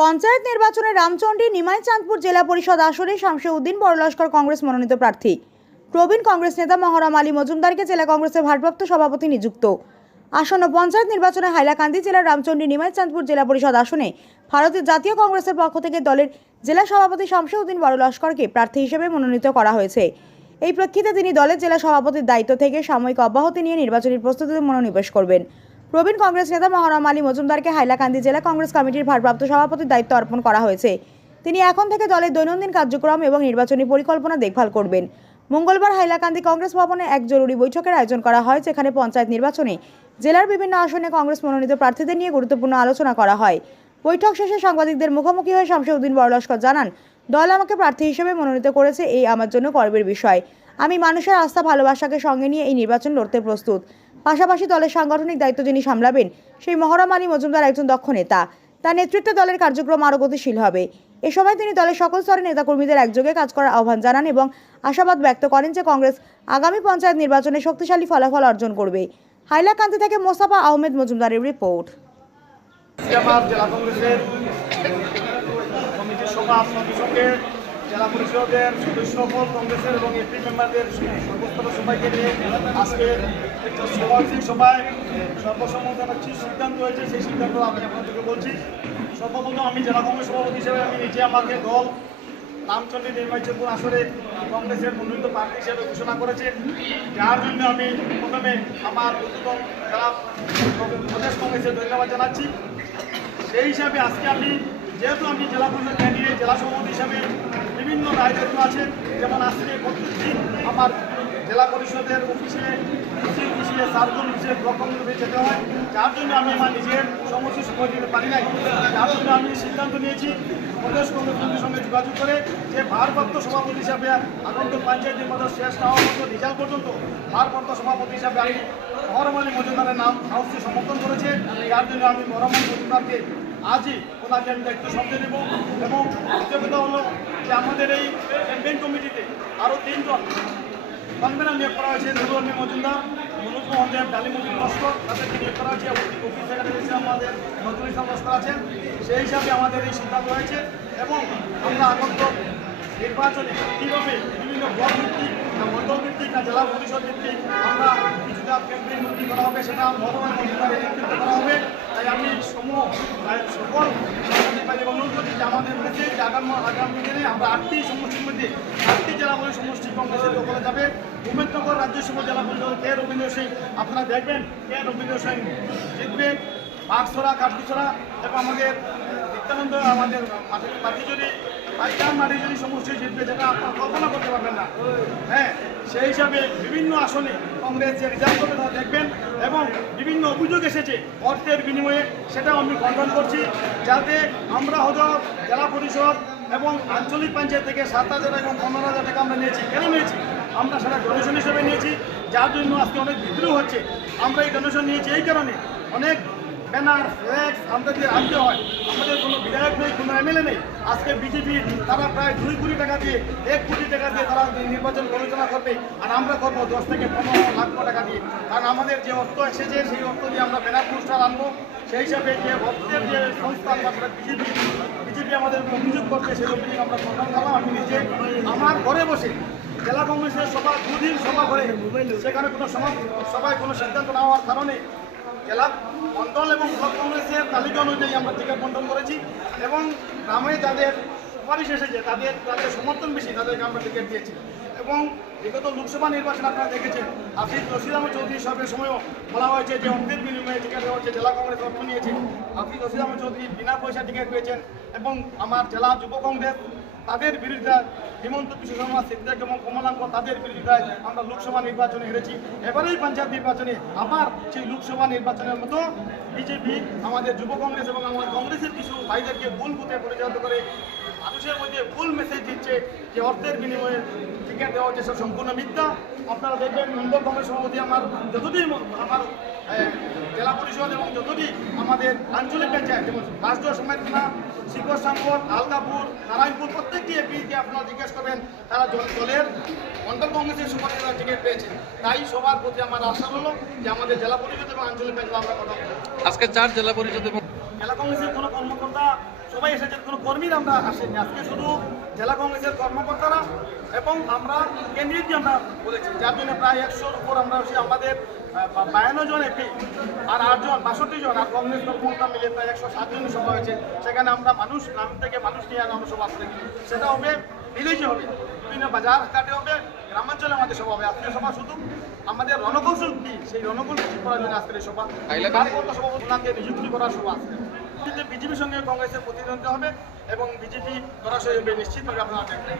পঞ্চায়েত নির্বাচনে রামচন্ডী নিমাইচাঁদপুর জেলা পরিষদ আসনে শামসুদ্দিন বড়লস্কর কংগ্রেস মনোনীত প্রার্থী। প্রবীণ কংগ্রেস নেতা মহরম আলী মজুমদারকে জেলা কংগ্রেসের ভারপ্রাপ্ত সভাপতি নিযুক্ত। আসন্ন পঞ্চায়েত নির্বাচনে হাইলাকান্দি জেলার রামচন্ডী নিমাইচাঁদপুর জেলা পরিষদ আসনে ভারতের জাতীয় কংগ্রেসের পক্ষ থেকে দলের জেলা সভাপতি শামসুদ্দিন বড়লস্করকে প্রার্থী হিসেবে মনোনীত করা হয়েছে। এই প্রেক্ষিতে তিনি দলের জেলা সভাপতির দায়িত্ব থেকে সাময়িক অব্যাহতি নিয়ে নির্বাচনী প্রস্তুতিতে মনোনিবেশ করবেন। প্রবীণ কংগ্রেস নেতা মহরম আলী মজুমদারকে হাইলাকান্দি জেলা কংগ্রেস কমিটির ভারপ্রাপ্ত সভাপতির দায়িত্ব অর্পণ করা হয়েছে। তিনি এখন থেকে দলের দৈনন্দিন কার্যক্রম এবং নির্বাচনী পরিকল্পনা দেখভাল করবেন। মঙ্গলবার হাইলাকান্দি কংগ্রেস ভবনে এক জরুরি বৈঠকের আয়োজন করা হয়, যেখানে পঞ্চায়েত নির্বাচনে জেলার বিভিন্ন আসনে কংগ্রেস মনোনীত প্রার্থীদের নিয়ে গুরুত্বপূর্ণ আলোচনা করা হয়। বৈঠক শেষে সাংবাদিকদের মুখোমুখি হয়ে শামসুদ্দিন বড়লস্কর জানান, দল আমাকে প্রার্থী হিসেবে মনোনীত করেছে, এই আমার জন্য গর্বের বিষয়। আমি মানুষের আস্থা ভালোবাসাকে সঙ্গে নিয়ে এই নির্বাচন লড়তে প্রস্তুত। পাশাপাশি দলের সাংগঠনিক দায়িত্ব যিনি সামলাবেন সেই মহরম আলী মজুমদার একজন দক্ষ নেতা। তার নেতৃত্বে দলের কার্যক্রম আরও গতিশীল হবে। এ সময় তিনি দলের সকল স্তরের নেতাকর্মীদের একযোগে কাজ করার আহ্বান জানান এবং আশাবাদ ব্যক্ত করেন যে কংগ্রেস আগামী পঞ্চায়েত নির্বাচনে শক্তিশালী ফলাফল অর্জন করবে। হাইলাকান্দি থেকে মোস্তফা আহমেদ মজুমদারের রিপোর্ট। জেলা কংগ্রেসের কমিটির সঙ্গে জেলা পরিষদের সদস্য কংগ্রেসের এবং এমপি মেম্বারদের সর্বস্তর সবাইকে নিয়ে আজকে একটা সমাবেশী সভায় সর্বসম্মত সিদ্ধান্ত হয়েছে। সেই সিদ্ধান্ত আমি আপনাদেরকে বলছি। সর্বপ্রথম আমি জেলা কংগ্রেস সভাপতি হিসেবে আমি নিজে আমাকে দল রামচন্ডী নিমাইচাঁদপুর আসরে কংগ্রেসের মনোনীত প্রার্থী হিসেবে ঘোষণা করেছে, যার জন্য আমি প্রথমে আমার উদ্বোধন জেলা প্রদেশ কংগ্রেসের ধন্যবাদ জানাচ্ছি। সেই হিসাবে আজকে আমি যেহেতু আমি জেলা পরিষদ ক্যান্ডিডেট, জেলা সভাপতি হিসাবে বিভিন্ন দায়িত্ব আছে, যেমন আজকে প্রত্যেকদিন আমার জেলা পরিষদের অফিসে সার্কল অফিসে ব্লক কমিটিতে যেতে হয়, যার জন্য আমি আমার নিজের সমস্যা সময় দিতে পারি নাই। যার জন্য আমি সিদ্ধান্ত নিয়েছি প্রদেশ কংগ্রেসের সঙ্গে যোগাযোগ করে যে ভারপ্রাপ্ত সভাপতি হিসাবে আগন্ত পঞ্চায়েত নির্বাচন শেষ না হওয়া পর্যন্ত রেজাল্ট পর্যন্ত ভারপ্রাপ্ত সভাপতি হিসাবে আমি মহরম আলী মজুমদারের নাম হাউসে সমর্থন করেছে। যার জন্য আমি মহরম আলী মজুমদারকে আজই ওনাকে আমি দায়িত্ব সঁপে দেব। এবং দ্বিতীয় কথা হলো যে আমাদের এই ক্যাম্পেইন কমিটিতে আরও 3 জন কনভেনার নিয়োগ করা হয়েছে। নুরুল আলী মজুমদার, মনোজ মোহন দেব, ডালিমুদ্দিন লস্কর, তাদেরকে নিয়োগ করা হয়েছে। অফিস সেক্রেটারি হিসেবে আমাদের নজরুল ইসলাম লস্কর আছেন। সেই হিসাবে আমাদের এই সিদ্ধান্ত হয়েছে এবং আমরা আগত নির্বাচনে কীভাবে বিভিন্ন ব্লক ভিত্তিক না মণ্ডল ভিত্তিক না জেলা পরিষদ ভিত্তিক আমরা কিছুটা ক্যাম্পেইন মুক্তি করা হবে, সেটা মহরম আলী মজুমদারের নেতৃত্ব করা হবে। তাই আমি সকল অনুরোধ করছি যে আমাদের মধ্যে যে আগামী দিনে আমরা 8টি সমষ্টির মধ্যে 8টি জেলা পরিষদ সমষ্টি কংগ্রেসের দখলে যাবে। উমেদনগর রাজ্যসভা জেলা পরিষদ কে রবীন্দ্র সিং, আপনারা দেখবেন কে রবীন্দ্র সিং জিতবে। বাগছড়া, কাঠবিছড়া এবং আমাদের নিত্যানন্দ আমাদের মাটিজুরি মাটিজুরি সমষ্টি জিতবে, যেটা আপনারা কল্পনা করতে পারবেন না। হ্যাঁ, সেই হিসাবে বিভিন্ন আসনে কংগ্রেস যে রেজাল্ট করবে তারা দেখবেন এবং বিভিন্ন অভিযোগ এসেছে অর্থের বিনিময়ে, সেটাও আমি খণ্ডন করছি। যাতে আমরা হয়তো জেলা পরিষদ এবং আঞ্চলিক পঞ্চায়েত থেকে 7,000 এবং 15,000 টাকা আমরা নিয়েছি। কেন নিয়েছি? আমরা সেটা ডোনেশন হিসেবে নিয়েছি, যার জন্য আজকে অনেক বিদ্রোহ হচ্ছে। আমরা এই ডোনেশন নিয়েছি এই কারণে, অনেক ব্যানার ফ্ল্যাক্স আমাদের আনতে হয়। আমাদের কোনো বিধায়ক নেই, কোনো এমএলএ নেই। আজকে বিজেপি তারা প্রায় 2 কোটি টাকা দিয়ে 1 কোটি টাকা দিয়ে তারা নির্বাচন পরিচালনা করবে, আর আমরা করবো 10 থেকে 15 লাখ টাকা দিয়ে। কারণ আমাদের যে অর্থ এসেছে সেই অর্থ দিয়ে আমরা ব্যানার পোস্টার আনবো। সেই হিসাবে যে অর্থের যে সংস্থা সেটা বিজেপি আমাদের অভিযোগ করছে, সেই অভিযোগ আমরা খণ্ডন করলাম। আমি নিজে আমার ঘরে বসে জেলা কংগ্রেসের সভা 2 দিন সভা করে সেখানে কোনো সভায় কোনো সিদ্ধান্ত না হওয়ার কারণে জেলা মণ্ডল এবং ব্লক কংগ্রেসের তালিকা অনুযায়ী আমরা টিকিট বন্টন করেছি এবং গ্রামে যাদের সুপারিশ এসেছে তাদের সমর্থন বেশি, তাদেরকে আমরা টিকিট দিয়েছি। এবং বিগত লোকসভা নির্বাচন আপনারা দেখেছেন, হাফিজ রশিদ আহমেদ চৌধুরী সাহেবের সময়ও বলা হয়েছে যে অর্থের বিনিময়ে টিকিট দেওয়া হচ্ছে, জেলা কংগ্রেস অর্থ নিয়েছে। হাফিজ রশিদ আহমেদ চৌধুরী বিনা পয়সা টিকিট পেয়েছেন এবং আমার জেলা যুব কংগ্রেস তাদের বিরোধিতায় হিমন্ত বিশ্ব শর্মা, সিদ্দিক এবং কমলাঙ্ক তাদের বিরোধিতায় আমরা লোকসভা নির্বাচনে হেরেছি। এবারেই পঞ্চায়েত নির্বাচনে আবার সেই লোকসভা নির্বাচনের মতো বিজেপি আমাদের যুব কংগ্রেস এবং আমার কংগ্রেসের কিছু ভাইদেরকে ভুল বুথে পরিচালিত করে মানুষের মধ্যে ভুল মেসেজ দিচ্ছে যে অর্থের বিনিময়ে টিকিট দেওয়া হচ্ছে, সেটা সম্পূর্ণ মিথ্যা। আপনারা দেখবেন মণ্ডল কংগ্রেস সভাপতি আমার যতটি আমার জেলা পরিষদ এবং যতটি আমাদের আঞ্চলিক পঞ্চায়েত যেমন রাষ্ট্রীয় সমাজ থানা, শিকর সাম্পর, আলকাপুর, নারায়ণপুর প্রত্যেকটি এপিকে আপনারা জিজ্ঞেস করবেন, তারা দলের মণ্ডল কংগ্রেসের সুপারিশ টিকিট পেয়েছে। তাই সবার প্রতি আমার আশা হলো যে আমাদের জেলা পরিষদ এবং আঞ্চলিক পঞ্চায়েত আমরা কথা বলবো। আজকে 4 জেলা পরিষদ এবং জেলা কংগ্রেসের কোনো কর্মকর্তা সবাই এসেছেন, কোনো কর্মীরা আমরা আসেনি। আজকে শুধু জেলা কংগ্রেসের কর্মকর্তারা এবং আমরা ক্যান্ডিডেটকে আমরা বলেছি, যার জন্য প্রায় 100-র উপর আমরা আমাদের 52 জন এপি আর 8 জন 62 জন আর কংগ্রেস কর্মকর্তা মিলে প্রায় 107 জন সভা হয়েছে। সেখানে আমরা মানুষ গ্রাম থেকে মানুষ নিয়ে আমরা সভা করেছি। সেটা হবে ভিলেজে হবে, বিভিন্ন বাজার ঘাটে হবে, গ্রামাঞ্চলে আমাদের সভা হবে। আজকের সভা শুধু আমাদের রণকৌশল কি সেই রণকৌশল ঠিক করার জন্য আজকের এই সভা, সভাপতিকে নিযুক্তি করার সভা আছে। বিজেপির সঙ্গে কংগ্রেসের প্রতিদ্বন্দ্বিতা হবে এবং বিজেপি ধরাশয়ী হবে নিশ্চিতভাবে আপনারা দেখবেন।